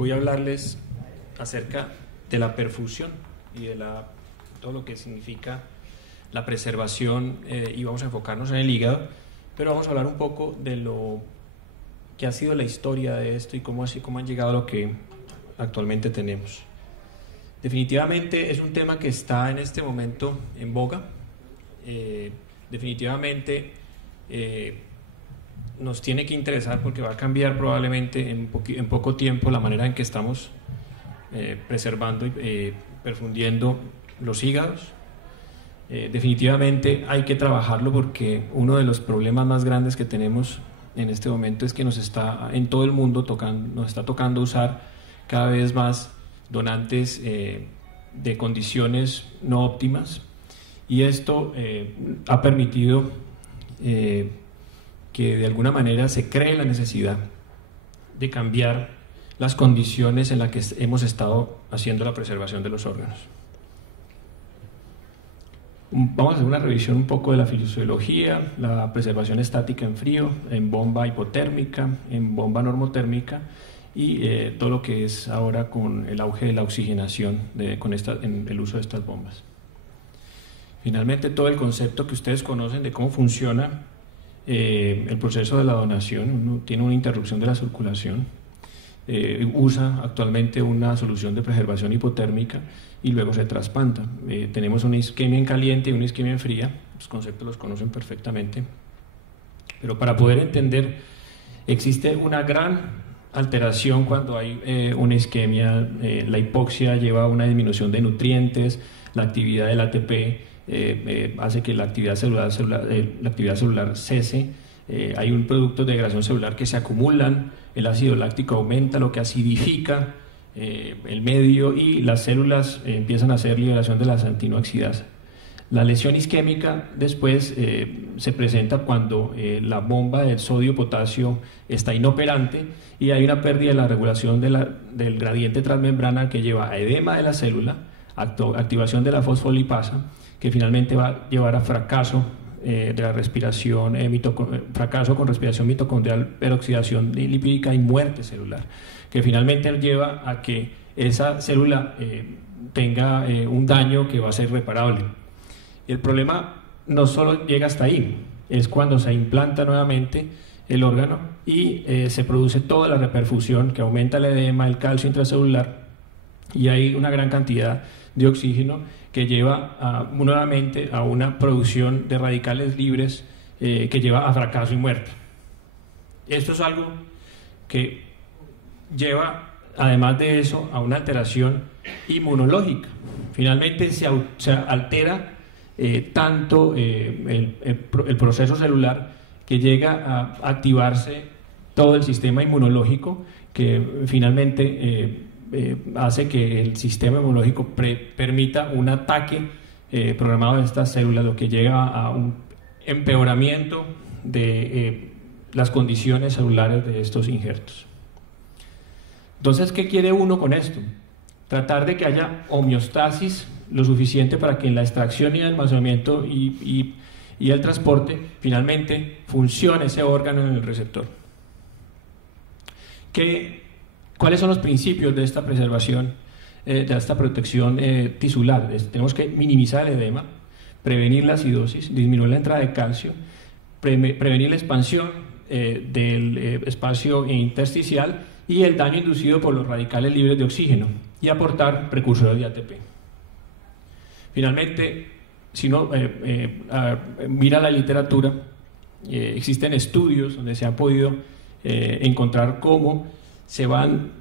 Voy a hablarles acerca de la perfusión y de todo lo que significa la preservación, y vamos a enfocarnos en el hígado, pero vamos a hablar un poco de lo que ha sido la historia de esto y cómo han llegado a lo que actualmente tenemos. Definitivamente es un tema que está en este momento en boga. Definitivamente nos tiene que interesar porque va a cambiar probablemente en poco tiempo la manera en que estamos preservando y perfundiendo los hígados. Definitivamente hay que trabajarlo porque uno de los problemas más grandes que tenemos en este momento es que en todo el mundo nos está tocando usar cada vez más donantes de condiciones no óptimas, y esto ha permitido que de alguna manera se cree la necesidad de cambiar las condiciones en las que hemos estado haciendo la preservación de los órganos. Vamos a hacer una revisión un poco de la fisiología, la preservación estática en frío, en bomba hipotérmica, en bomba normotérmica, y todo lo que es ahora con el auge de la oxigenación en el uso de estas bombas. Finalmente, todo el concepto que ustedes conocen de cómo funciona el proceso de la donación. Uno tiene una interrupción de la circulación, usa actualmente una solución de preservación hipotérmica y luego se trasplanta. Tenemos una isquemia en caliente y una isquemia en fría. Los conceptos los conocen perfectamente, pero para poder entender, existe una gran alteración cuando hay una isquemia. La hipoxia lleva a una disminución de nutrientes, la actividad del ATP hace que la actividad celular cese. Hay un producto de degradación celular que se acumulan, el ácido láctico aumenta, lo que acidifica el medio, y las células empiezan a hacer liberación de la xantinoxidasa. La lesión isquémica después se presenta cuando la bomba del sodio-potasio está inoperante y hay una pérdida de la regulación del gradiente transmembrana que lleva a edema de la célula, activación de la fosfolipasa, que finalmente va a llevar a fracaso de la respiración, fracaso con respiración mitocondrial, peroxidación lipídica y muerte celular, que finalmente lleva a que esa célula tenga un daño que va a ser reparable. El problema no solo llega hasta ahí, es cuando se implanta nuevamente el órgano y se produce toda la reperfusión que aumenta el edema, el calcio intracelular, y hay una gran cantidad de oxígeno que lleva nuevamente a una producción de radicales libres que lleva a fracaso y muerte. Esto es algo que lleva, además de eso, a una alteración inmunológica. Finalmente se altera tanto el proceso celular que llega a activarse todo el sistema inmunológico, que finalmente hace que el sistema inmunológico permita un ataque programado de estas células, lo que llega a un empeoramiento de las condiciones celulares de estos injertos. Entonces, ¿qué quiere uno con esto? Tratar de que haya homeostasis lo suficiente para que en la extracción y el almacenamiento y el transporte finalmente funcione ese órgano en el receptor. ¿Cuáles son los principios de esta preservación, de esta protección tisular? Tenemos que minimizar el edema, prevenir la acidosis, disminuir la entrada de calcio, prevenir la expansión del espacio intersticial y el daño inducido por los radicales libres de oxígeno, y aportar precursores de ATP. Finalmente, si uno mira la literatura, existen estudios donde se ha podido encontrar cómo se van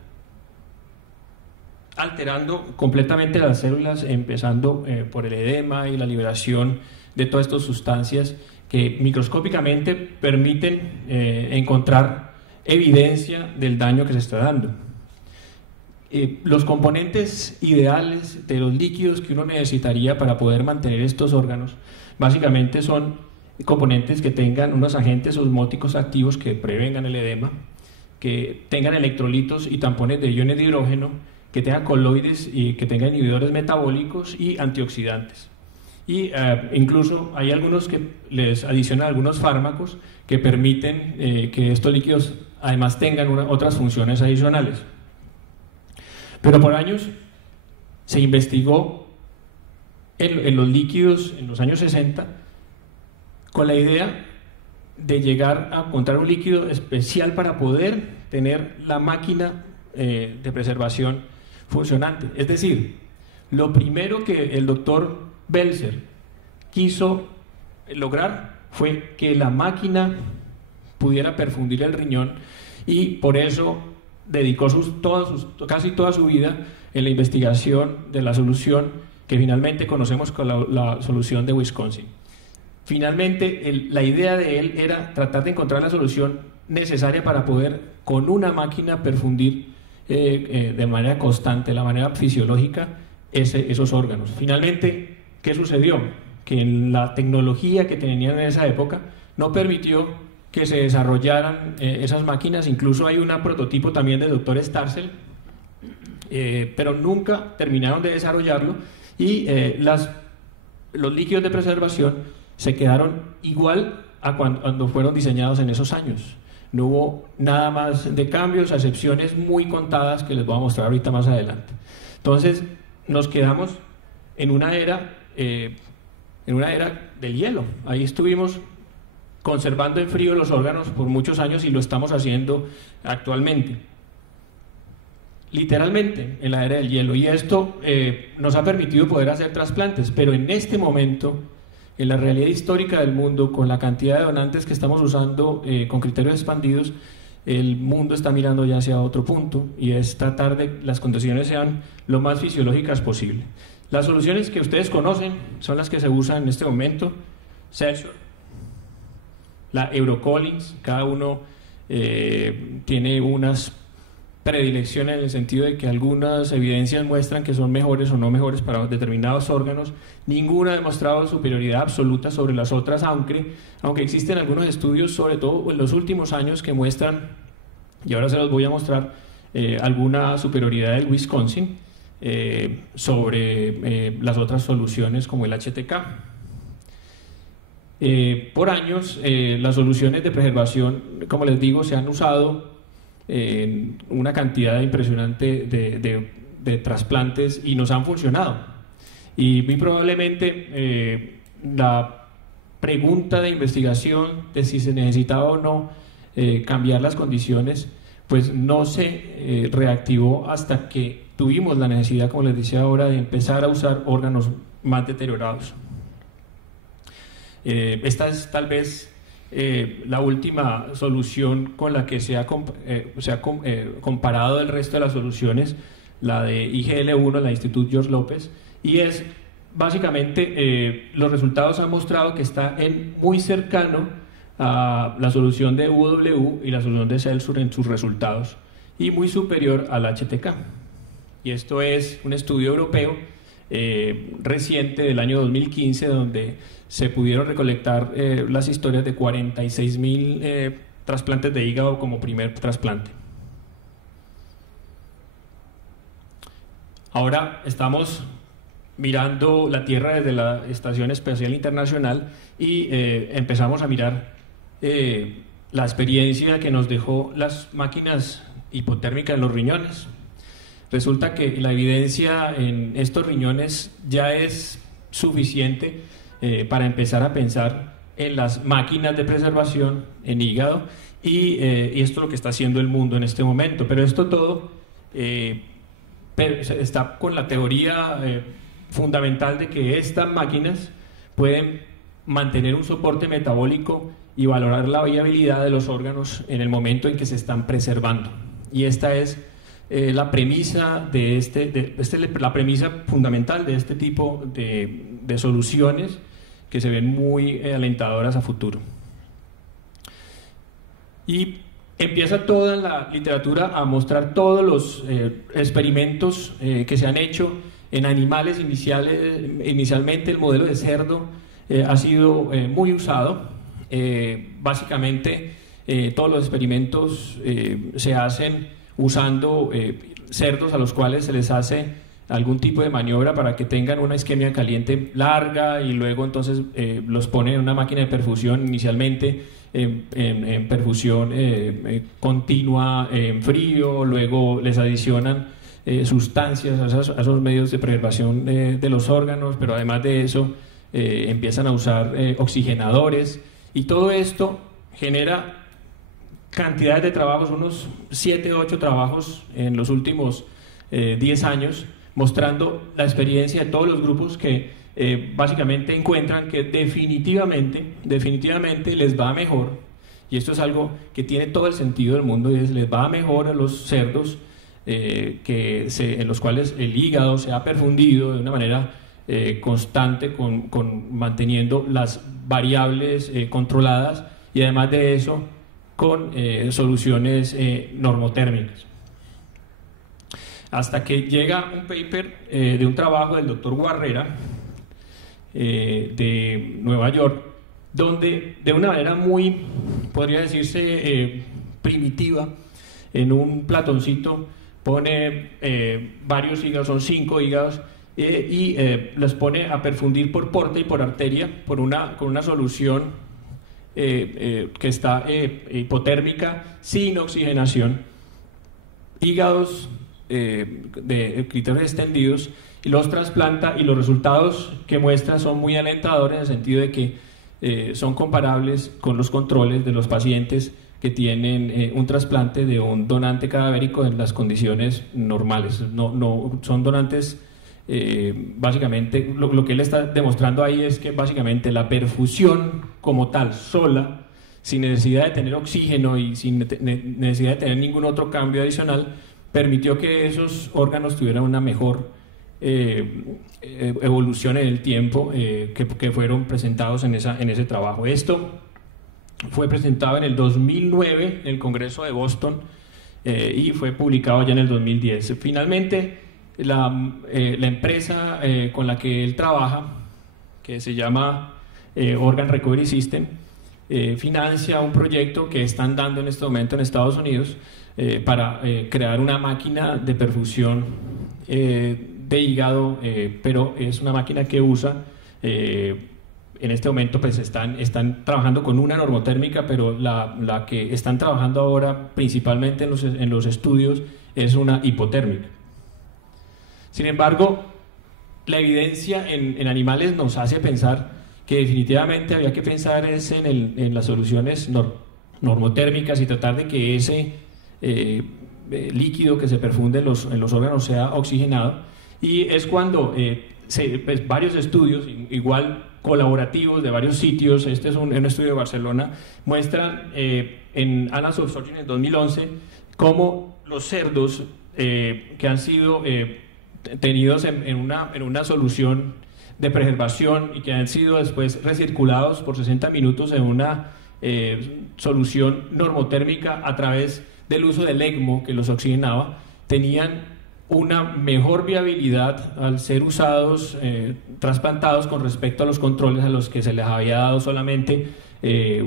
alterando completamente las células, empezando por el edema y la liberación de todas estas sustancias que microscópicamente permiten encontrar evidencia del daño que se está dando. Los componentes ideales de los líquidos que uno necesitaría para poder mantener estos órganos básicamente son componentes que tengan unos agentes osmóticos activos que prevengan el edema, que tengan electrolitos y tampones de iones de hidrógeno, que tengan coloides y que tengan inhibidores metabólicos y antioxidantes. Y incluso hay algunos que les adicionan algunos fármacos que permiten que estos líquidos además tengan otras funciones adicionales. Pero por años se investigó en los líquidos en los años 60 con la idea de llegar a encontrar un líquido especial para poder tener la máquina de preservación funcionante. Es decir, lo primero que el doctor Belzer quiso lograr fue que la máquina pudiera perfundir el riñón, y por eso dedicó casi toda su vida en la investigación de la solución que finalmente conocemos como la solución de Wisconsin. Finalmente, la idea de él era tratar de encontrar la solución necesaria para poder, con una máquina, perfundir de manera constante, de la manera fisiológica, esos órganos. Finalmente, ¿qué sucedió? Que la tecnología que tenían en esa época no permitió que se desarrollaran esas máquinas. Incluso hay un prototipo también del doctor Starzl, pero nunca terminaron de desarrollarlo, y los líquidos de preservación se quedaron igual a cuando fueron diseñados en esos años. No hubo nada más de cambios, a excepciones muy contadas que les voy a mostrar ahorita más adelante. Entonces nos quedamos en una era del hielo. Ahí estuvimos conservando en frío los órganos por muchos años, y lo estamos haciendo actualmente, literalmente en la era del hielo, y esto nos ha permitido poder hacer trasplantes. Pero en este momento, en la realidad histórica del mundo, con la cantidad de donantes que estamos usando con criterios expandidos, el mundo está mirando ya hacia otro punto, y es tratar de que las condiciones sean lo más fisiológicas posible. Las soluciones que ustedes conocen son las que se usan en este momento: Celsor, la Eurocollins. Cada uno tiene unas predilecciones en el sentido de que algunas evidencias muestran que son mejores o no mejores para determinados órganos. Ninguna ha demostrado superioridad absoluta sobre las otras, aunque existen algunos estudios, sobre todo en los últimos años, que muestran, y ahora se los voy a mostrar, alguna superioridad del Wisconsin sobre las otras soluciones como el HTK. Por años las soluciones de preservación, como les digo, se han usado en una cantidad impresionante de trasplantes, y nos han funcionado. Y muy probablemente la pregunta de investigación de si se necesitaba o no cambiar las condiciones, pues no se reactivó hasta que tuvimos la necesidad, como les decía ahora, de empezar a usar órganos más deteriorados. Esta es tal vez la última solución con la que se ha comparado el resto de las soluciones, la de IGL-1, la Institut George López, y es básicamente los resultados han mostrado que está muy cercano a la solución de UW y la solución de Celsor en sus resultados, y muy superior al HTK. Y esto es un estudio europeo reciente del año 2015, donde se pudieron recolectar las historias de 46.000 trasplantes de hígado como primer trasplante. Ahora estamos mirando la Tierra desde la Estación Espacial Internacional, y empezamos a mirar la experiencia que nos dejó las máquinas hipotérmicas en los riñones. Resulta que la evidencia en estos riñones ya es suficiente para empezar a pensar en las máquinas de preservación en hígado, y esto es lo que está haciendo el mundo en este momento. Pero esto todo está con la teoría fundamental de que estas máquinas pueden mantener un soporte metabólico y valorar la viabilidad de los órganos en el momento en que se están preservando. Y esta es la premisa la premisa fundamental de este tipo de soluciones, que se ven muy alentadoras a futuro. Y empieza toda la literatura a mostrar todos los experimentos que se han hecho en animales inicialmente. El modelo de cerdo ha sido muy usado. Básicamente todos los experimentos se hacen usando cerdos a los cuales se les hace algún tipo de maniobra para que tengan una isquemia caliente larga, y luego entonces los ponen en una máquina de perfusión, inicialmente en perfusión continua en frío, luego les adicionan sustancias, a esos medios de preservación de los órganos, pero además de eso empiezan a usar oxigenadores, y todo esto genera cantidades de trabajos, unos 7 o 8 trabajos en los últimos 10 años, mostrando la experiencia de todos los grupos que básicamente encuentran que definitivamente les va mejor, y esto es algo que tiene todo el sentido del mundo, y les va mejor a los cerdos en los cuales el hígado se ha perfundido de una manera constante, manteniendo las variables controladas, y además de eso con soluciones normotérmicas. Hasta que llega un paper de un trabajo del doctor Guarrera de Nueva York, donde de una manera muy, podría decirse, primitiva, en un platoncito pone varios hígados, son 5 hígados, y los pone a perfundir por porta y por arteria con una solución que está hipotérmica, sin oxigenación, hígados de criterios extendidos, y los trasplanta, y los resultados que muestra son muy alentadores, en el sentido de que son comparables con los controles de los pacientes que tienen un trasplante de un donante cadavérico en las condiciones normales. No son donantes, básicamente lo que él está demostrando ahí es que básicamente la perfusión como tal, sola, sin necesidad de tener oxígeno y sin necesidad de tener ningún otro cambio adicional, permitió que esos órganos tuvieran una mejor evolución en el tiempo, que fueron presentados en ese trabajo. Esto fue presentado en el 2009 en el Congreso de Boston, y fue publicado ya en el 2010. Finalmente, la empresa con la que él trabaja, que se llama Organ Recovery System, financia un proyecto que están dando en este momento en Estados Unidos para crear una máquina de perfusión de hígado, pero es una máquina que usa, en este momento pues están trabajando con una normotérmica, pero la que están trabajando ahora principalmente en los estudios es una hipotérmica. Sin embargo, la evidencia en animales nos hace pensar que definitivamente había que pensar en las soluciones normotérmicas, y tratar de que ese líquido que se perfunde en los órganos sea oxigenado, y es cuando pues, varios estudios, igual colaborativos de varios sitios, este es un estudio de Barcelona, muestran en Annals of Surgery en el 2011 cómo los cerdos que han sido tenidos en una solución de preservación y que han sido después recirculados por 60 minutos en una solución normotérmica a través del uso del ECMO que los oxigenaba, tenían una mejor viabilidad al ser usados, trasplantados, con respecto a los controles a los que se les había dado solamente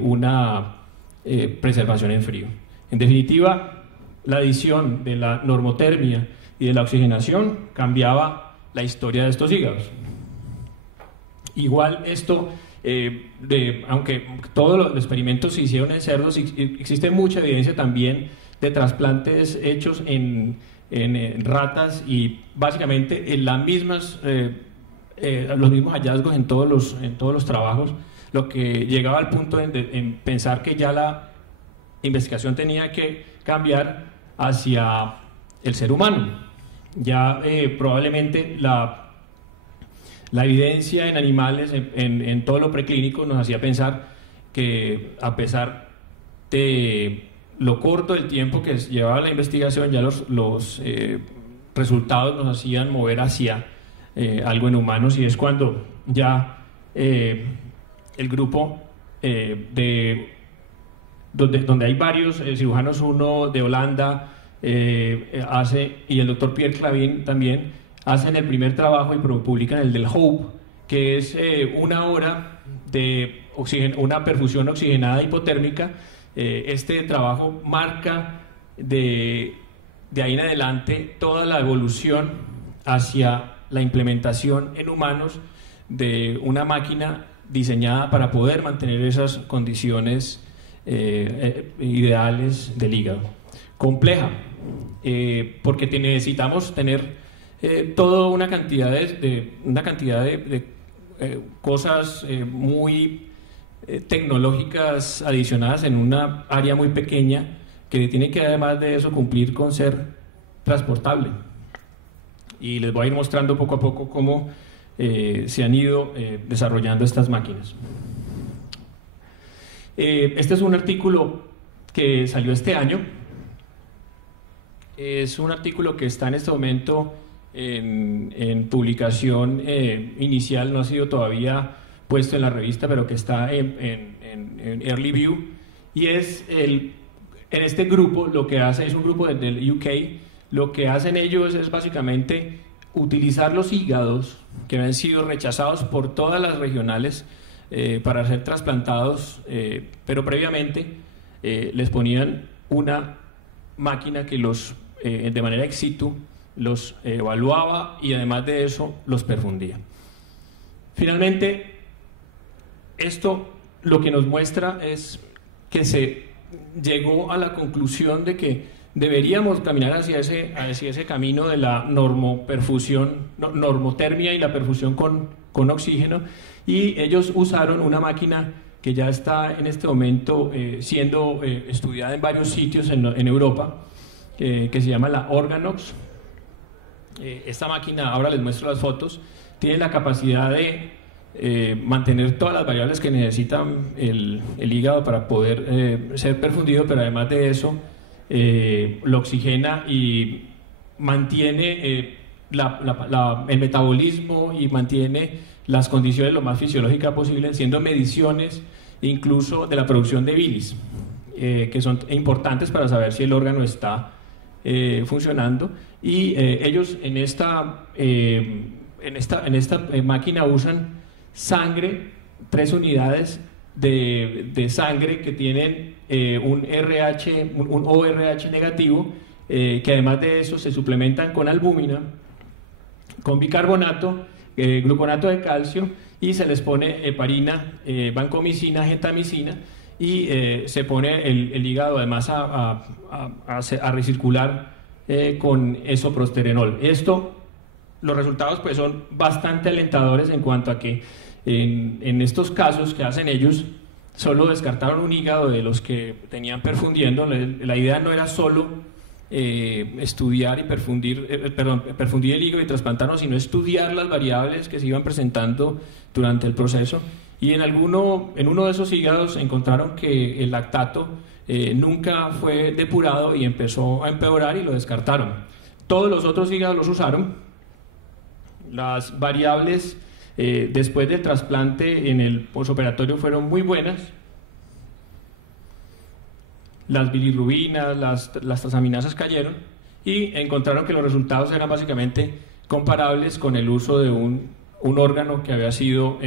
una preservación en frío. En definitiva, la adición de la normotermia y de la oxigenación cambiaba la historia de estos hígados. Igual esto, aunque todos los experimentos se hicieron en cerdos, existe mucha evidencia también de trasplantes hechos en ratas, y básicamente en las mismas, los mismos hallazgos en todos los trabajos, lo que llegaba al punto en pensar que ya la investigación tenía que cambiar hacia el ser humano. Ya probablemente la evidencia en animales, en todo lo preclínico, nos hacía pensar que, a pesar de lo corto del tiempo que llevaba la investigación, ya los resultados nos hacían mover hacia algo en humanos, y es cuando ya el grupo donde hay varios cirujanos, uno de Holanda y el doctor Pierre Clavin también, hacen el primer trabajo y publican el del Hope, que es 1 hora de una perfusión oxigenada hipotérmica. Este trabajo marca de ahí en adelante toda la evolución hacia la implementación en humanos de una máquina diseñada para poder mantener esas condiciones ideales del hígado. Compleja, porque necesitamos tener toda una cantidad de cosas muy tecnológicas adicionadas en una área muy pequeña, que tiene que además de eso cumplir con ser transportable. Y les voy a ir mostrando poco a poco cómo se han ido desarrollando estas máquinas. Este es un artículo que salió este año. Es un artículo que está en este momento en publicación inicial, no ha sido todavía puesto en la revista, pero que está en Early View, y es en este grupo lo que hace, es un grupo del UK, lo que hacen ellos es básicamente utilizar los hígados que han sido rechazados por todas las regionales para ser trasplantados, pero previamente les ponían una máquina que los de manera ex situ los evaluaba y además de eso los perfundía. Finalmente, esto lo que nos muestra es que se llegó a la conclusión de que deberíamos caminar hacia ese camino de la normotermia y la perfusión con oxígeno, y ellos usaron una máquina que ya está en este momento siendo estudiada en varios sitios en Europa, que se llama la Organox. Esta máquina, ahora les muestro las fotos, tiene la capacidad de mantener todas las variables que necesitan el hígado para poder ser perfundido, pero además de eso lo oxigena y mantiene el metabolismo y mantiene las condiciones lo más fisiológicas posible, haciendo mediciones incluso de la producción de bilis, que son importantes para saber si el órgano está funcionando. Y ellos en esta máquina usan sangre, 3 unidades de sangre que tienen un ORH negativo, que además de eso se suplementan con albúmina, con bicarbonato, gluconato de calcio, y se les pone heparina, vancomicina, gentamicina, y se pone el hígado además a recircular con esoprosterenol. Los resultados pues son bastante alentadores en cuanto a que en estos casos que hacen ellos solo descartaron un hígado de los que tenían perfundiendo. La idea no era solo estudiar y perfundir el hígado y trasplantarlo, sino estudiar las variables que se iban presentando durante el proceso, y en uno de esos hígados encontraron que el lactato nunca fue depurado y empezó a empeorar y lo descartaron. Todos los otros hígados los usaron. Las variables después del trasplante en el posoperatorio fueron muy buenas. Las bilirrubinas, las transaminasas cayeron, y encontraron que los resultados eran básicamente comparables con el uso de un órgano que había sido,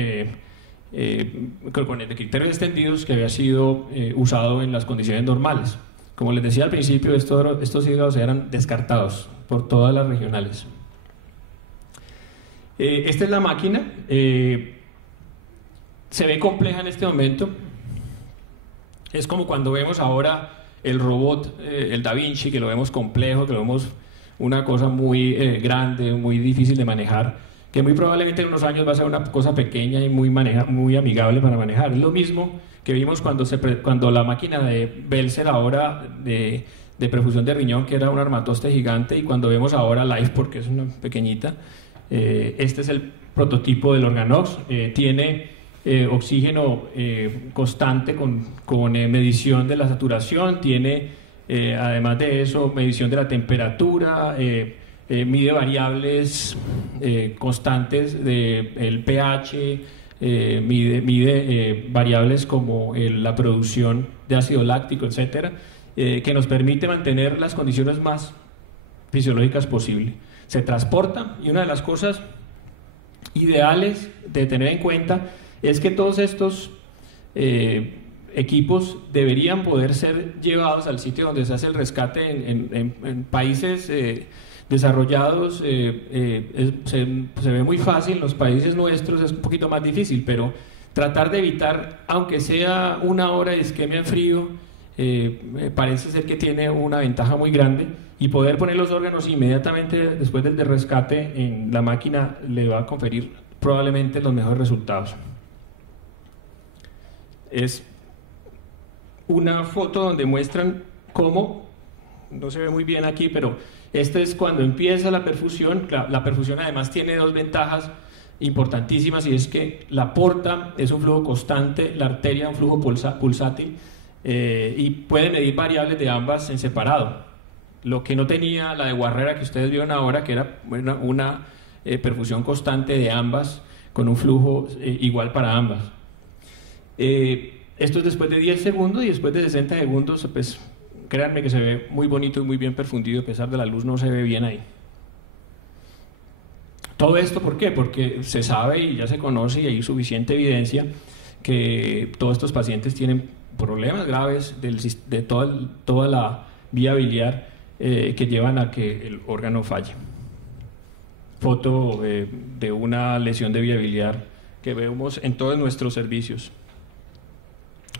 con el de criterios extendidos, que había sido usado en las condiciones normales. Como les decía al principio, estos hígados eran descartados por todas las regionales. Esta es la máquina, se ve compleja en este momento. Es como cuando vemos ahora el robot, el Da Vinci, que lo vemos complejo, que lo vemos una cosa muy grande, muy difícil de manejar, que muy probablemente en unos años va a ser una cosa pequeña y muy amigable para manejar. Es lo mismo que vimos cuando la máquina de Belser ahora de perfusión de riñón, que era un armatoste gigante, y cuando vemos ahora Life, porque es una pequeñita. Este es el prototipo del Organox, tiene oxígeno constante con medición de la saturación, tiene además de eso medición de la temperatura, mide variables constantes del pH, mide variables como la producción de ácido láctico, etcétera, que nos permite mantener las condiciones más fisiológicas posibles. Se transporta, y una de las cosas ideales de tener en cuenta es que todos estos equipos deberían poder ser llevados al sitio donde se hace el rescate. En países desarrollados se ve muy fácil, en los países nuestros es un poquito más difícil, pero tratar de evitar, aunque sea 1 hora de isquemia en frío parece ser que tiene una ventaja muy grande, y poder poner los órganos inmediatamente después del rescate en la máquina le va a conferir probablemente los mejores resultados. Es una foto donde muestran cómo, no se ve muy bien aquí, pero este es cuando empieza la perfusión. La perfusión además tiene dos ventajas importantísimas, y es que la porta es un flujo constante, la arteria un flujo pulsátil, y puede medir variables de ambas en separado, lo que no tenía la de Guerrera que ustedes vieron ahora, que era una perfusión constante de ambas con un flujo igual para ambas. Esto es después de 10 segundos, y después de 60 segundos, pues créanme que se ve muy bonito y muy bien perfundido, a pesar de la luz no se ve bien ahí. Todo esto, ¿por qué? Porque se sabe y ya se conoce, y hay suficiente evidencia que todos estos pacientes tienen problemas graves de toda la vía biliar, que llevan a que el órgano falle. Foto de una lesión de vía biliar que vemos en todos nuestros servicios.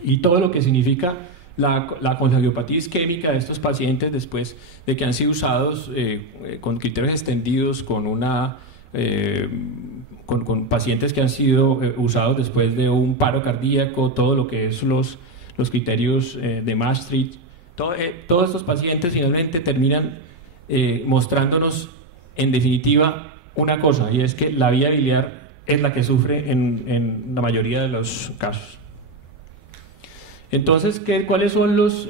Y todo lo que significa la consanguinopatía isquémica de estos pacientes después de que han sido usados con criterios extendidos, con pacientes que han sido usados después de un paro cardíaco, todo lo que es los criterios de Maastricht. Todos estos pacientes finalmente terminan mostrándonos en definitiva una cosa, y es que la vía biliar es la que sufre en la mayoría de los casos. Entonces, ¿cuáles son los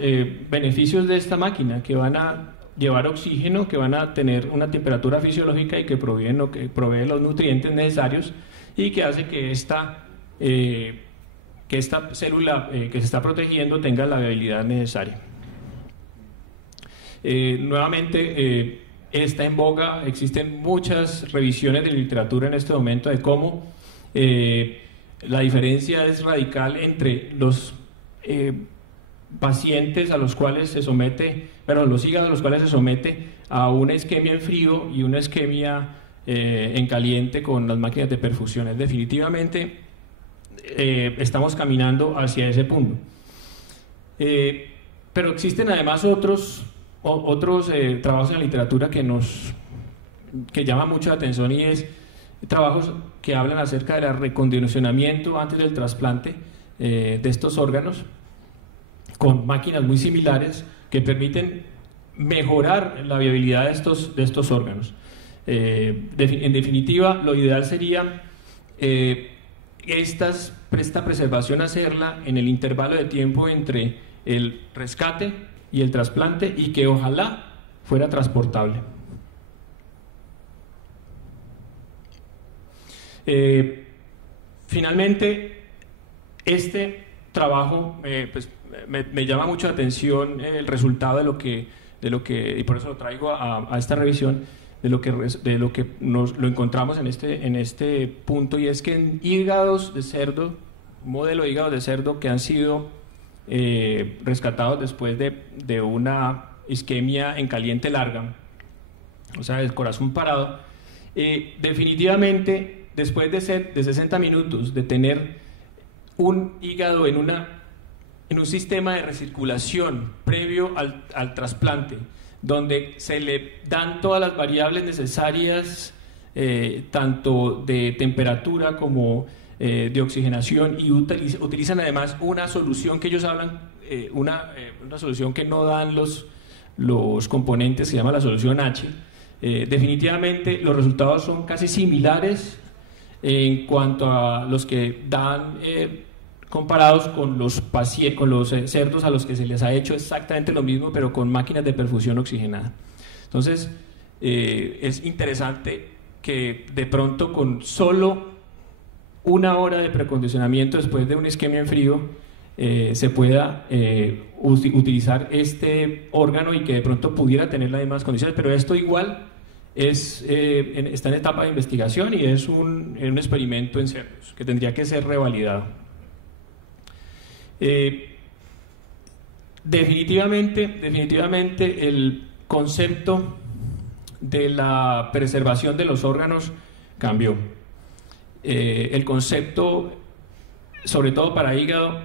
beneficios de esta máquina? Que van a llevar oxígeno, que van a tener una temperatura fisiológica y que provee los nutrientes necesarios, y que hace que esta célula que se está protegiendo tenga la viabilidad necesaria. Nuevamente, está en boga, existen muchas revisiones de literatura en este momento de cómo la diferencia es radical entre los pacientes a los cuales se somete, los hígados a los cuales se somete a una isquemia en frío y una isquemia en caliente con las máquinas de perfusión. Definitivamente estamos caminando hacia ese punto. Pero existen además otros trabajos en la literatura que llaman mucho la atención, y es trabajos que hablan acerca del recondicionamiento antes del trasplante de estos órganos con máquinas muy similares que permiten mejorar la viabilidad de estos órganos. En definitiva, lo ideal sería esta preservación hacerla en el intervalo de tiempo entre el rescate y el trasplante, y que ojalá fuera transportable. Finalmente, este trabajo pues, me llama mucho la atención el resultado de lo que y por eso lo traigo a esta revisión, de lo que lo encontramos en este punto, y es que en hígados de cerdo, modelo de hígados de cerdo que han sido rescatados después de una isquemia en caliente larga, o sea, el corazón parado, definitivamente después de 60 minutos de tener un hígado en un sistema de recirculación previo al trasplante, donde se le dan todas las variables necesarias, tanto de temperatura como de oxigenación, y utilizan además una solución que ellos hablan, una solución que no dan los componentes, se llama la solución H. Definitivamente los resultados son casi similares en cuanto a los que dan comparados con los cerdos a los que se les ha hecho exactamente lo mismo, pero con máquinas de perfusión oxigenada. Entonces, es interesante que de pronto con solo una hora de precondicionamiento después de una isquemia en frío se pueda utilizar este órgano, y que de pronto pudiera tener las mismas condiciones, pero esto igual está en etapa de investigación, y es un experimento en cerdos que tendría que ser revalidado. Definitivamente el concepto de la preservación de los órganos cambió. El concepto, sobre todo para hígado,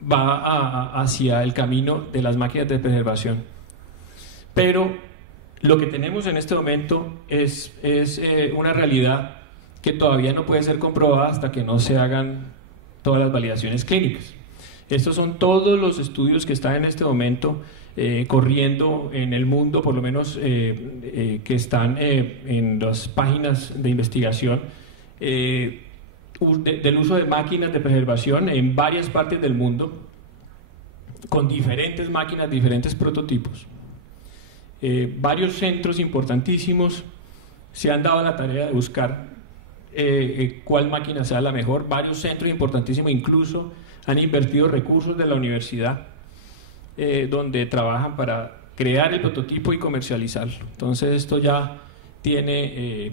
va hacia el camino de las máquinas de preservación. Pero lo que tenemos en este momento es una realidad que todavía no puede ser comprobada hasta que no se hagan todas las validaciones clínicas. Estos son todos los estudios que están en este momento corriendo en el mundo, por lo menos que están en las páginas de investigación del uso de máquinas de preservación en varias partes del mundo, con diferentes máquinas, diferentes prototipos. Varios centros importantísimos se han dado la tarea de buscar cuál máquina sea la mejor. Varios centros importantísimos incluso han invertido recursos de la universidad donde trabajan para crear el prototipo y comercializarlo. Entonces esto ya tiene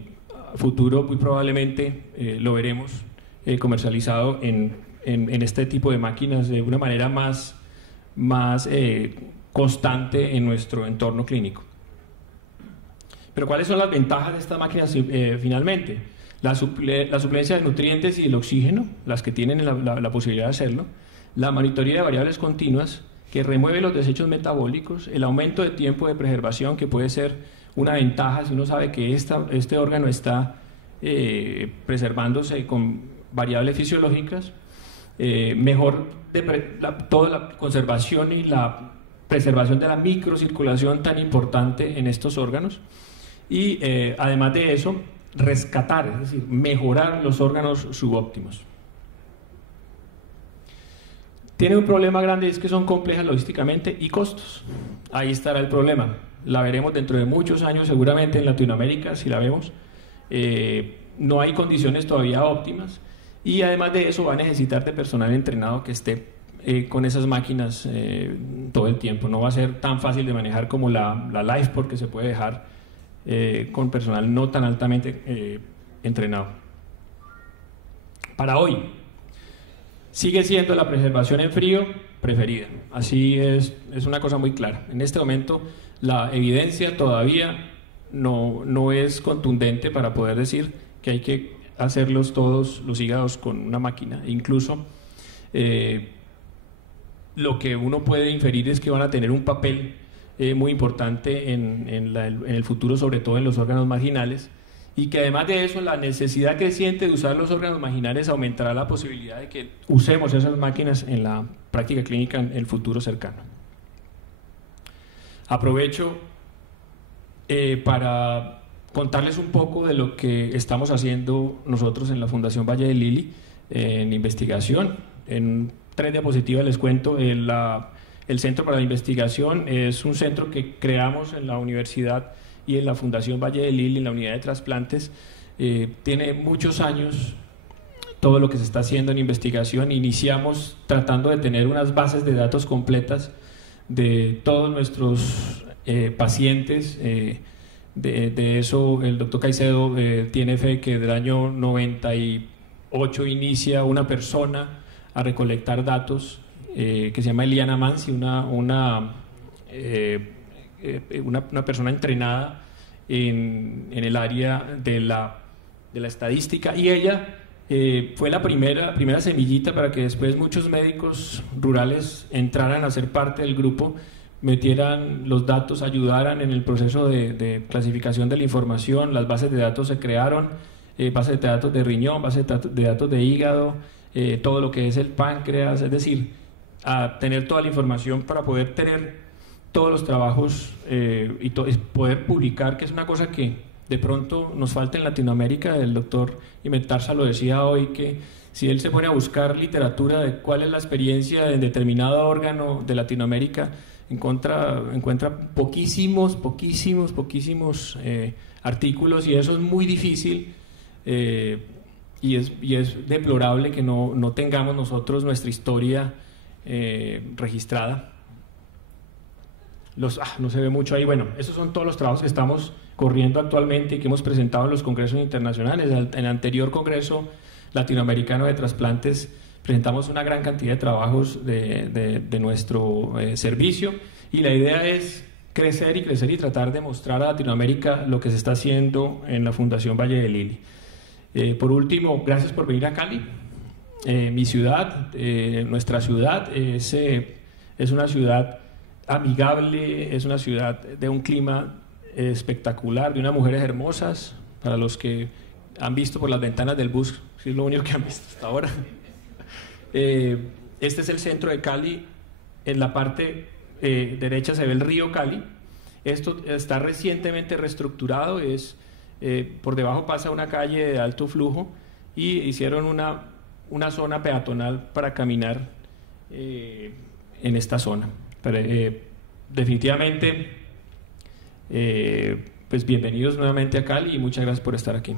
futuro, muy probablemente lo veremos comercializado en este tipo de máquinas de una manera más constante en nuestro entorno clínico. Pero ¿cuáles son las ventajas de estas máquinas finalmente? La suplencia de nutrientes y el oxígeno, las que tienen la posibilidad de hacerlo, la monitoría de variables continuas, que remueve los desechos metabólicos, el aumento de tiempo de preservación, que puede ser una ventaja si uno sabe que este órgano está preservándose con variables fisiológicas, mejor toda la conservación y la preservación de la microcirculación tan importante en estos órganos, y además de eso rescatar, es decir, mejorar los órganos subóptimos. Tiene un problema grande, y es que son complejas logísticamente y costos. Ahí estará el problema. La veremos dentro de muchos años seguramente en Latinoamérica, si la vemos. No hay condiciones todavía óptimas, y además de eso va a necesitar de personal entrenado que esté con esas máquinas todo el tiempo. No va a ser tan fácil de manejar como la LifePort, que se puede dejar con personal no tan altamente entrenado. Para hoy sigue siendo la preservación en frío preferida. Así es una cosa muy clara. En este momento la evidencia todavía no es contundente para poder decir que hay que hacerlos todos los hígados con una máquina. Incluso lo que uno puede inferir es que van a tener un papel muy importante en el futuro, sobre todo en los órganos marginales, y que además de eso la necesidad creciente de usar los órganos marginales aumentará la posibilidad de que usemos esas máquinas en la práctica clínica en el futuro cercano. Aprovecho para contarles un poco de lo que estamos haciendo nosotros en la Fundación Valle del Lili en investigación. En 3 diapositivas les cuento. El Centro para la Investigación es un centro que creamos en la universidad y en la Fundación Valle del Lili, en la unidad de trasplantes. Tiene muchos años todo lo que se está haciendo en investigación. Iniciamos tratando de tener unas bases de datos completas de todos nuestros pacientes. De eso el doctor Caicedo tiene fe que del año 98 inicia una persona a recolectar datos que se llama Eliana Mansi, una persona entrenada en el área de la estadística, y ella fue la primera semillita para que después muchos médicos rurales entraran a ser parte del grupo, metieran los datos, ayudaran en el proceso de clasificación de la información. Las bases de datos se crearon, bases de datos de riñón, bases de datos de hígado, todo lo que es el páncreas, es decir, a tener toda la información para poder tener todos los trabajos y poder publicar, que es una cosa que de pronto nos falta en Latinoamérica. El doctor Imetarza lo decía hoy, que si él se pone a buscar literatura de cuál es la experiencia en determinado órgano de Latinoamérica, encuentra poquísimos artículos, y eso es muy difícil, y es deplorable que no tengamos nosotros nuestra historia registrada. No se ve mucho ahí. Bueno, esos son todos los trabajos que estamos corriendo actualmente y que hemos presentado en los congresos internacionales. En el anterior congreso latinoamericano de trasplantes presentamos una gran cantidad de trabajos de nuestro servicio, y la idea es crecer y tratar de mostrar a Latinoamérica lo que se está haciendo en la Fundación Valle del Lili. Por último, gracias por venir a Cali. mi ciudad, nuestra ciudad es una ciudad amigable, es una ciudad de un clima espectacular, de unas mujeres hermosas. Para los que han visto por las ventanas del bus, si es lo único que han visto hasta ahora. Este es el centro de Cali. En la parte derecha se ve el río Cali. Esto está recientemente reestructurado, por debajo pasa una calle de alto flujo y hicieron una zona peatonal para caminar en esta zona. Pero, definitivamente, pues bienvenidos nuevamente a Cali y muchas gracias por estar aquí.